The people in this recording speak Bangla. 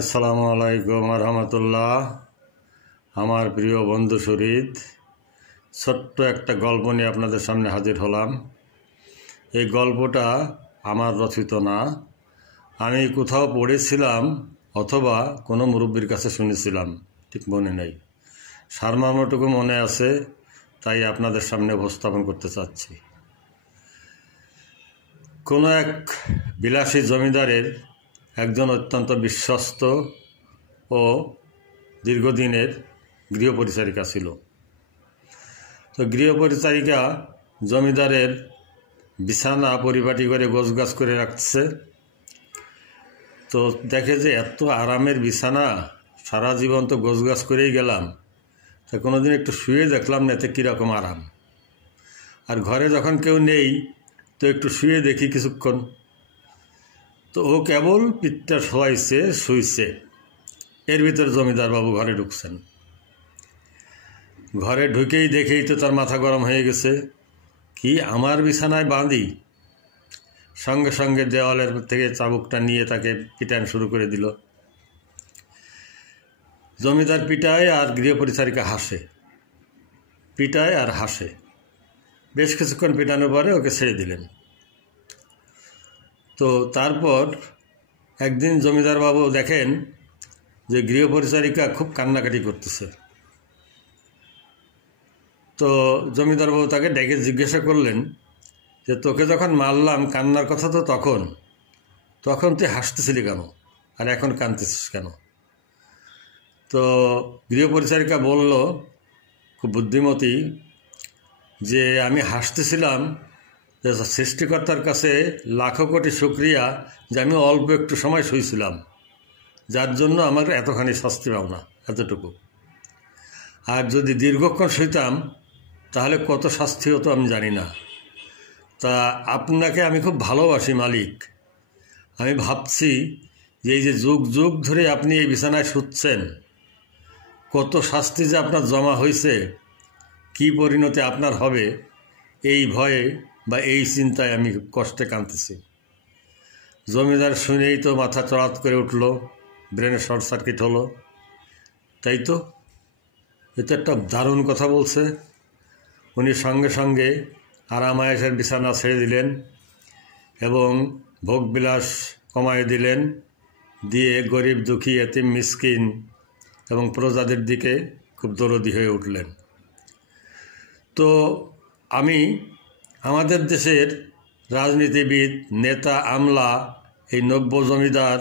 আসসালামু আলাইকুম রহমতুল্লাহ। আমার প্রিয় বন্ধু শরীদ, ছোট্ট একটা গল্প নিয়ে আপনাদের সামনে হাজির হলাম। এই গল্পটা আমার রচিত না, আমি কোথাও পড়েছিলাম অথবা কোনো মুরব্বীর কাছে শুনেছিলাম, ঠিক মনে নেই। সারমর্মটুকু মনে আছে, তাই আপনাদের সামনে উপস্থাপন করতে চাচ্ছি। কোনো এক বিলাসী জমিদারের একজন অত্যন্ত বিশ্বস্ত ও দীর্ঘদিনের গৃহপরিচারিকা ছিল। তো গৃহপরিচারিকা জমিদারের বিছানা পরিপাটি করে গোছগাছ করে রাখছে। তো দেখে যে এত আরামের বিছানা, সারা জীবন তো গোছগাছ করেই গেলাম, তা কোনোদিন একটু শুয়ে দেখলাম না এতে কীরকম আরাম। আর ঘরে যখন কেউ নেই তো একটু শুয়ে দেখি কিছুক্ষণ। তো ও কেবল পিঠটা শোয়াইছে, শুইছে, এর ভিতর জমিদার বাবু ঘরে ঢুকছেন। ঘরে ঢুকেই দেখেই তো তার মাথা গরম হয়ে গেছে, কি আমার বিছানায় বাঁধি। সঙ্গে সঙ্গে দেওয়ালের থেকে চাবুকটা নিয়ে তাকে পিটান শুরু করে দিল। জমিদার পিটায় আর গৃহপরিচারিকা হাসে, পিটায় আর হাসে। বেশ কিছুক্ষণ পিটানোর পরে ওকে ছেড়ে দিলেন। তো তারপর একদিন জমিদার বাবু দেখেন যে গৃহপরিচারিকা খুব কান্নাকাটি করতেছে। তো জমিদার বাবু তাকে ডেকে জিজ্ঞাসা করলেন যে তোকে যখন মারলাম কান্নার কথা তো তখন তুই হাসতেছিলি কেন, আর এখন কাঁদতেছিস কেন? তো গৃহপরিচারিকা বলল, খুব বুদ্ধিমতী, যে আমি হাসতেছিলাম যে সৃষ্টিকর্তার কাছে লাখো কোটি শুকরিয়া যে আমি অল্প একটু সময় শুয়েছিলাম, যার জন্য আমার এতখানি শাস্তি পাও না, এতটুকু। আর যদি দীর্ঘক্ষণ শুইতাম তাহলে কত শাস্তি হতো আমি জানি না। তা আপনাকে আমি খুব ভালোবাসি মালিক। আমি ভাবছি যে এই যে যুগ যুগ ধরে আপনি এই বিছানায় শুচ্ছেন, কত শাস্তি যে আপনার জমা হয়েছে, কি পরিণতি আপনার হবে, এই ভয়ে বা এই চিন্তায় আমি কষ্টে কাঁদতেছি। জমিদার শুনেই তো মাথা চড়াত করে উঠল, ব্রেনে শর্ট সার্কিট হলো। তাই তো, এটা একটা দারুণ কথা বলছে। উনি সঙ্গে সঙ্গে আরামায়েশের বিছানা ছেড়ে দিলেন এবং ভোগবিলাস কমায় দিলেন, দিয়ে গরিব দুঃখী এতিম মিসকিন এবং প্রজাদের দিকে খুব দরদি হয়ে উঠলেন। তো আমি আমাদের দেশের রাজনীতিবিদ, নেতা, আমলা, এই নব্য জমিদার